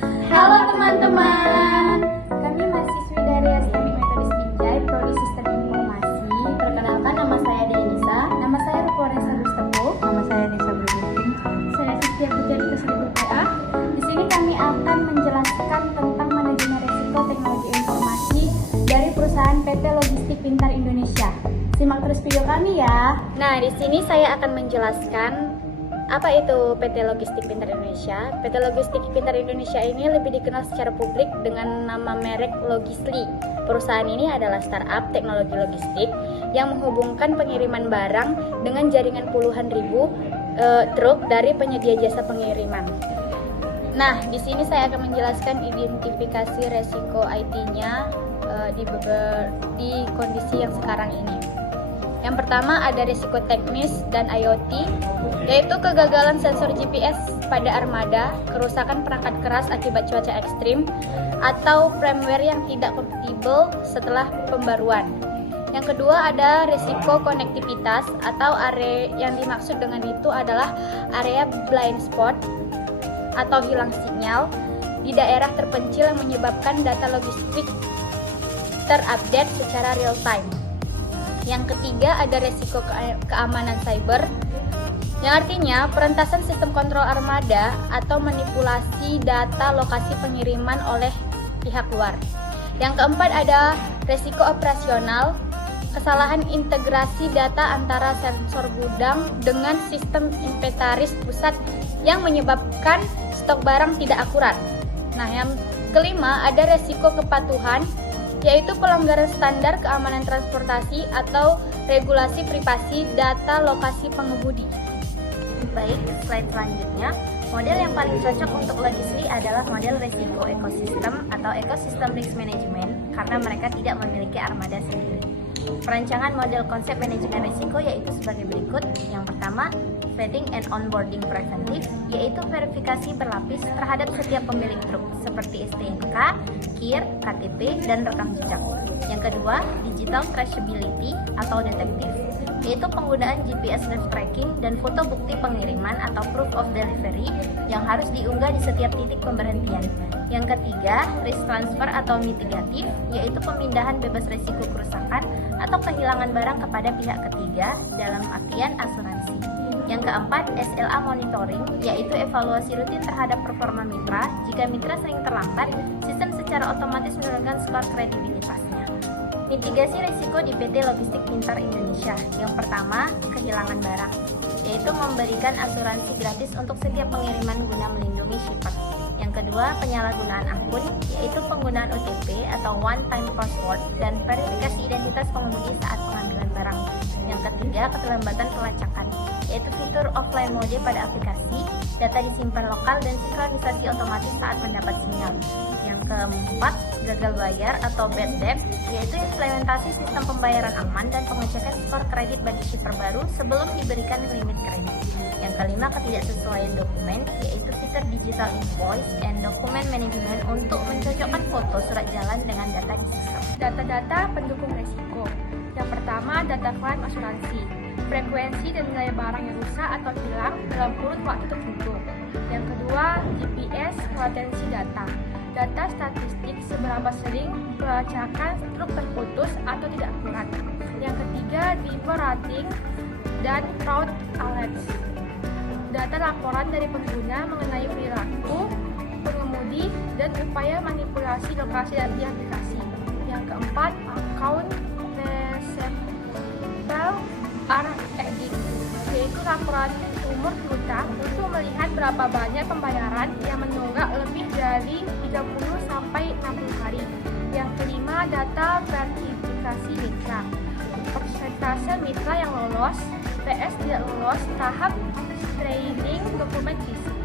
Halo teman-teman, kami mahasiswi dari Akademik Metodis Binjai, Prodi Sistem Informasi. Perkenalkan, nama saya Denisa. Nama saya Rukorensa Gustepo. Nama saya Nisa Bergunting. Saya Siti Putri Keseribu PA. Di sini kami akan menjelaskan tentang manajemen risiko teknologi informasi dari perusahaan PT Logistik Pintar Indonesia. Simak terus video kami ya. Nah, di sini saya akan menjelaskan apa itu PT Logistik Pintar Indonesia. PT Logistik Pintar Indonesia ini lebih dikenal secara publik dengan nama merek Logisli. Perusahaan ini adalah startup teknologi logistik yang menghubungkan pengiriman barang dengan jaringan puluhan ribu truk dari penyedia jasa pengiriman. Nah, di sini saya akan menjelaskan identifikasi resiko IT-nya di kondisi yang sekarang ini. Yang pertama ada risiko teknis dan IoT, yaitu kegagalan sensor GPS pada armada, kerusakan perangkat keras akibat cuaca ekstrim, atau firmware yang tidak kompatibel setelah pembaruan. Yang kedua ada risiko konektivitas atau area yang dimaksud dengan itu adalah area blind spot atau hilang sinyal di daerah terpencil yang menyebabkan data logistik terupdate secara real time. Yang ketiga ada resiko keamanan cyber, yang artinya perentasan sistem kontrol armada atau manipulasi data lokasi pengiriman oleh pihak luar. Yang keempat ada resiko operasional, kesalahan integrasi data antara sensor gudang dengan sistem inventaris pusat yang menyebabkan stok barang tidak akurat. Nah, yang kelima ada resiko kepatuhan, yaitu pelanggaran standar keamanan transportasi atau regulasi privasi data lokasi pengemudi. Baik, slide selanjutnya. Model yang paling cocok untuk Logisli adalah model resiko ekosistem atau ekosistem risk management karena mereka tidak memiliki armada sendiri. Perancangan model konsep manajemen risiko yaitu sebagai berikut. Yang pertama, vetting and onboarding preventif, yaitu verifikasi berlapis terhadap setiap pemilik truk seperti STNK, KIR, KTP, dan rekam jejak. Yang kedua, digital traceability atau detektif, yaitu penggunaan GPS live tracking dan foto bukti pengiriman atau proof of delivery yang harus diunggah di setiap titik pemberhentian. Yang ketiga, risk transfer atau mitigatif, yaitu pemindahan bebas risiko kerusakan atau kehilangan barang kepada pihak ketiga dalam artian asuransi. Yang keempat, SLA monitoring, yaitu evaluasi rutin terhadap performa mitra. Jika mitra sering terlambat, sistem secara otomatis menurunkan skor kredibilitasnya. Mitigasi risiko di PT Logistik Pintar Indonesia. Yang pertama, kehilangan barang, yaitu memberikan asuransi gratis untuk setiap pengiriman guna melindungi shipper. Yang kedua, penyalahgunaan akun, yaitu penggunaan OTP atau one time password dan verifikasi identitas pengemudi saat pengambilan barang. Yang ketiga, keterlambatan pelacakan, yaitu fitur offline mode pada aplikasi, data disimpan lokal dan sinkronisasi otomatis saat mendapat sinyal. Yang keempat, gagal bayar atau bad debt, yaitu implementasi sistem pembayaran aman dan pengecekan skor kredit bagi shipper baru sebelum diberikan limit kredit. Yang kelima, ketidaksesuaian dokumen, yaitu fitur digital invoice and dokumen manajemen untuk mencocokkan foto surat jalan dengan data di sistem. Data-data pendukung risiko. Yang pertama, data klaim asuransi, frekuensi dan nilai barang yang rusak atau hilang dalam kurun waktu tertentu. Yang kedua, GPS latensi data, data statistik seberapa sering pelacakan truk terputus atau tidak akurat. Yang ketiga, depot rating dan route alerts, data laporan dari pengguna mengenai perilaku pengemudi dan upaya manipulasi lokasi dan di aplikasi. Yang keempat, account receivable RFID, yaitu laporan umur piutang untuk melihat berapa banyak pembayaran yang menunggak lebih dari 30 sampai 60 hari. Yang kelima, data verifikasi mitra, persentase mitra yang lolos, PS tidak lolos, tahap training dokumen fisik.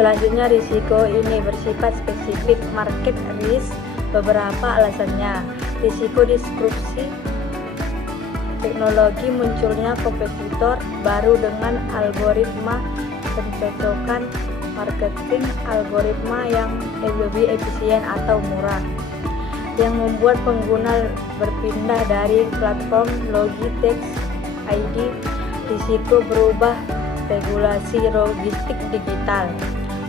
Selanjutnya, risiko ini bersifat spesifik market risk. Beberapa alasannya: risiko disrupsi teknologi, munculnya kompetitor baru dengan algoritma pencocokan marketing, algoritma yang lebih efisien atau murah, yang membuat pengguna berpindah dari platform Logitech ID risiko berubah regulasi logistik digital.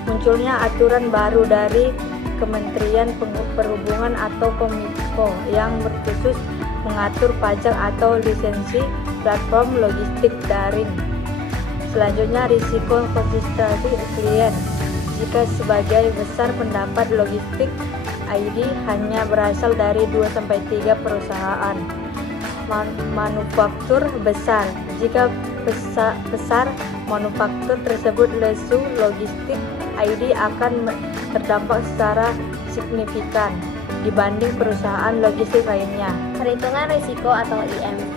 Munculnya aturan baru dari Kementerian Perhubungan atau Kominfo yang berkhusus mengatur pajak atau lisensi platform logistik daring. Selanjutnya, risiko konsistensi klien. Jika sebagai besar pendapat logistik ID hanya berasal dari 2-3 perusahaan manufaktur besar. Jika besar manufaktur tersebut lesu, logistik ID akan terdampak secara signifikan dibanding perusahaan logistik lainnya. Perhitungan risiko atau IMV,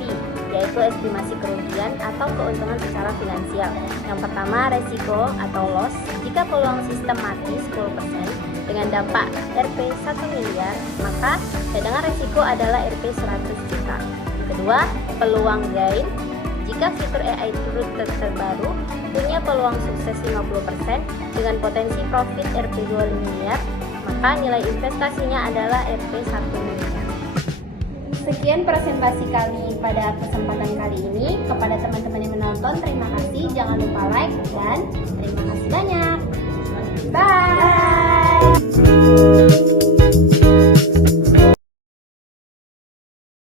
yaitu estimasi kerugian atau keuntungan secara finansial. Yang pertama, risiko atau loss. Jika peluang sistem mati 10% dengan dampak Rp 1 miliar, maka cadangan risiko adalah Rp 100 juta. Kedua, peluang gain. Jika fitur AI router terbaru punya peluang sukses 50% dengan potensi profit Rp 2 miliar, maka nilai investasinya adalah Rp 1 miliar. Sekian presentasi kami pada kesempatan kali ini. Kepada teman-teman yang menonton, terima kasih. Jangan lupa like dan terima kasih banyak. Bye.